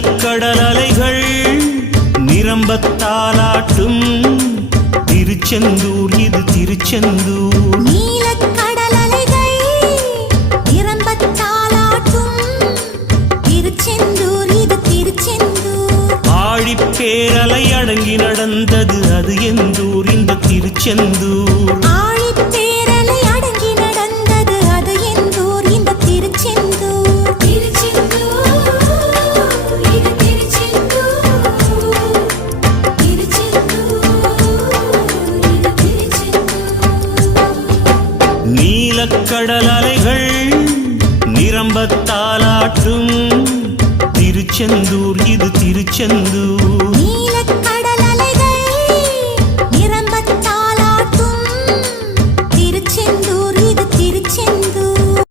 நீலக்கடல் அலைகள் நிரம்பத்தாலாட்டும் திருச்செந்தூர் இது திருச்செந்தூர். நீலக்கடல் அலைகள் நிரம்பத்தாலாட்டும் திருச்செந்தூர் இது திருச்செந்தூர். ஆழிப்பேரலை அடங்கி நடந்தது அது எந்தூர் இந்த திருச்செந்தூர். ஆழிப்பேரலை அடங்கி நடந்தது அது எந்தூர் இந்த திருச்செந்தூர். திருச்செந்தூர் இது திருச்செந்தூர். திருச்செந்தூர் இது திருச்செந்தூர். நீலக்கடல் அலைகள் நிரம்பத்தாலாட்டும் திருச்செந்தூர் இது திருச்செந்தூர்.